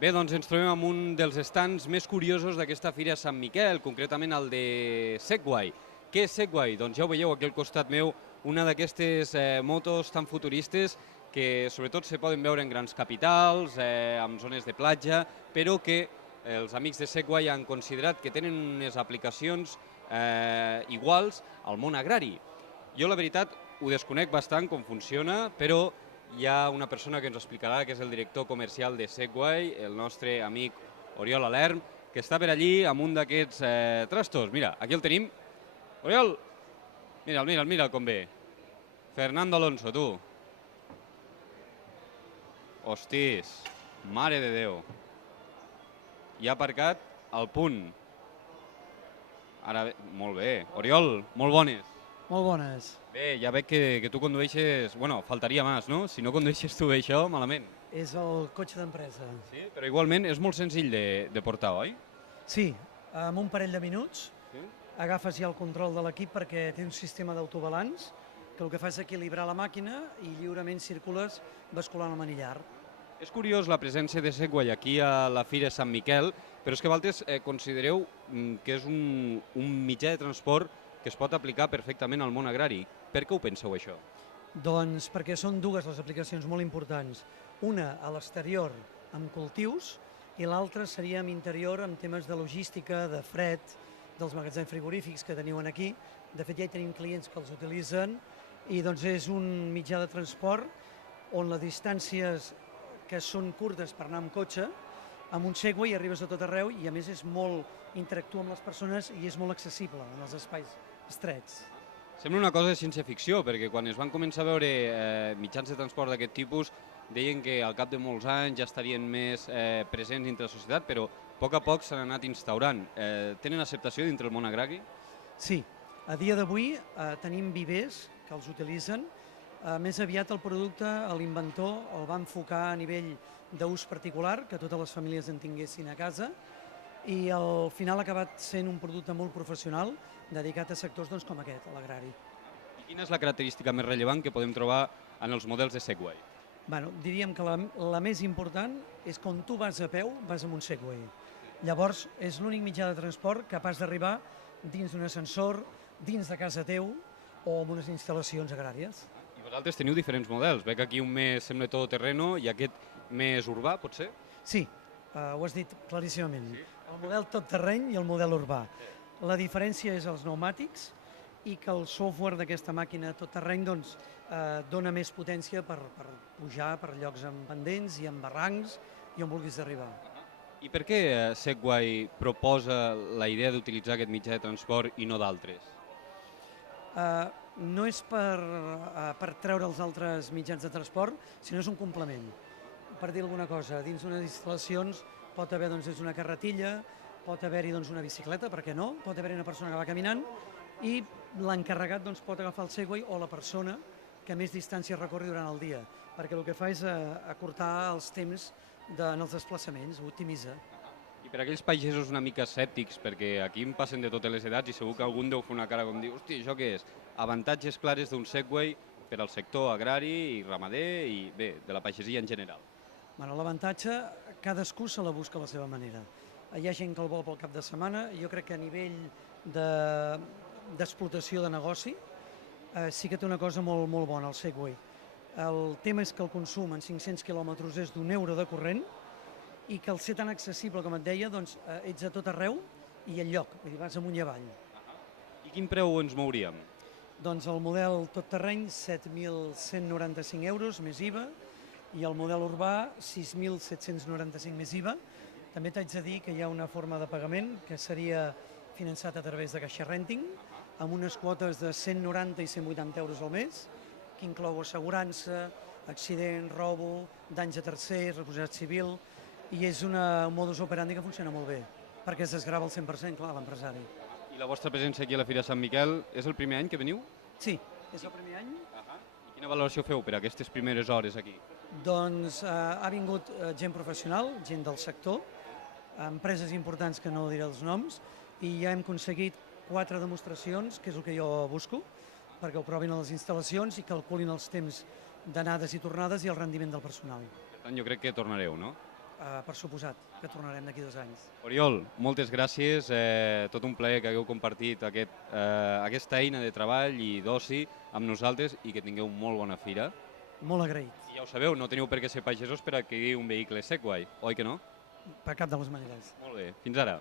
Bé, doncs ens trobem amb un dels estants més curiosos d'aquesta Fira Sant Miquel, concretament el de Segway. Què és Segway? Doncs ja ho veieu aquí al costat meu, una d'aquestes motos tan futuristes que sobretot se poden veure en grans capitals, en zones de platja, però que els amics de Segway han considerat que tenen unes aplicacions iguals al món agrari. Jo, la veritat, ho desconec bastant com funciona, però hi ha una persona que ens explicarà, que és el director comercial de Segway, el nostre amic Oriol Alerm, que està per allí amb un d'aquests trastos. Mira, aquí el tenim. Oriol, mira'l com ve. Fernando Alonso, tu. Hostis, mare de Déu. I ha aparcat al punt. Ara, molt bé. Oriol, molt bones. Molt bones. Bé, ja veig que tu condueixes... Bueno, faltaria més, no? Si no condueixes tu bé això, malament. És el cotxe d'empresa. Sí, però igualment és molt senzill de portar, oi? Sí, amb un parell de minuts Sí. agafes ja el control de l'equip perquè té un sistema d'autobalanç que el que fa és equilibrar la màquina i lliurement circules basculant el manillar. És curiós la presència de Segway aquí a la Fira Sant Miquel, però és que vosaltres considereu que és un mitjà de transport que es pot aplicar perfectament al món agrari. Per què ho penseu, això? Doncs perquè són dues les aplicacions molt importants. Una a l'exterior amb cultius i l'altra seria amb interior amb temes de logística, de fred, dels magatzems frigorífics que teniu aquí. De fet, ja hi tenim clients que els utilitzen i doncs és un mitjà de transport on les distàncies que són curtes per anar amb cotxe, amb un Segway arribes a tot arreu i a més és molt interactua amb les persones i és molt accessible en els espais estrets. Sembla una cosa de ciència-ficció, perquè quan es van començar a veure mitjans de transport d'aquest tipus, deien que al cap de molts anys ja estarien més presents dintre la societat, però a poc s'han anat instaurant. Tenen acceptació dintre el món agrari? Sí, a dia d'avui tenim vivers que els utilitzen. Més aviat el producte, l'inventor el va enfocar a nivell d'ús particular, que totes les famílies en tinguessin a casa, i al final ha acabat sent un producte molt professional dedicat a sectors com aquest, a l'agrari. I quina és la característica més rellevant que podem trobar en els models de Segway? Diríem que la més important és quan tu vas a peu, vas amb un Segway. Llavors, és l'únic mitjà de transport capaç d'arribar dins d'un ascensor, dins de casa teu o en unes instal·lacions agràries. I vosaltres teniu diferents models. Veig aquí un més sembla todoterreno i aquest més urbà, potser? Sí, ho has dit claríssimament. El model tot terreny i el model urbà. La diferència és els pneumàtics i que el software d'aquesta màquina tot terreny dona més potència per pujar per llocs amb pendents i amb barrancs i on vulguis arribar. I per què Segway proposa la idea d'utilitzar aquest mitjà de transport i no d'altres? No és per treure els altres mitjans de transport, sinó és un complement. Per dir alguna cosa, dins d'unes instal·lacions pot haver una carretilla, pot haver-hi una bicicleta, per què no? Pot haver-hi una persona que va caminant i l'encarregat pot agafar el Segway o la persona que més distància recorri durant el dia, perquè el que fa és acortar els temps en els desplaçaments, ho optimitza. I per aquells pagesos una mica escèptics, perquè aquí em passen de totes les edats i segur que algun deu fer una cara com dir hosti, això què és? Avantatges clares d'un Segway per al sector agrari i ramader i bé, de la pagesia en general. L'avantatge, cadascú se la busca a la seva manera. Hi ha gent que el vol pel cap de setmana, jo crec que a nivell d'explotació de negoci sí que té una cosa molt bona, el Segway. El tema és que el consum en 500 quilòmetres és d'1 € de corrent i que al ser tan accessible, com et deia, ets a tot arreu i enlloc, vull dir, vas amunt i avall. I quin preu ens mouríem? Doncs el model tot terreny, 7.195 € més IVA, i el model urbà, 6.795 més IVA. També t'haig de dir que hi ha una forma de pagament que seria finançat a través de Caixa Renting, amb unes quotes de 190 i 180 € al mes, que inclou assegurança, accident, robo, danys a tercers, reposat civil, i és un modus operandi que funciona molt bé, perquè es desgrava al 100%, clar, l'empresari. I la vostra presència aquí a la Fira Sant Miquel és el primer any que veniu? Sí, és el primer any. I quina valoració feu per aquestes primeres hores aquí? Doncs ha vingut gent professional, gent del sector, empreses importants que no diré els noms, i ja hem aconseguit 4 demostracions, que és el que jo busco, perquè ho provin a les instal·lacions i calculin els temps d'anades i tornades i el rendiment del personal. Per tant, jo crec que tornareu, no? per suposat, que tornarem d'aquí 2 anys. Oriol, moltes gràcies, tot un plaer que hagueu compartit aquesta eina de treball i d'oci amb nosaltres i que tingueu molt bona fira. Molt agraït, I ja ho sabeu, no teniu per què ser pagesos per adquirir un vehicle Segway, oi que no? per cap de les maneres. Molt bé, fins ara.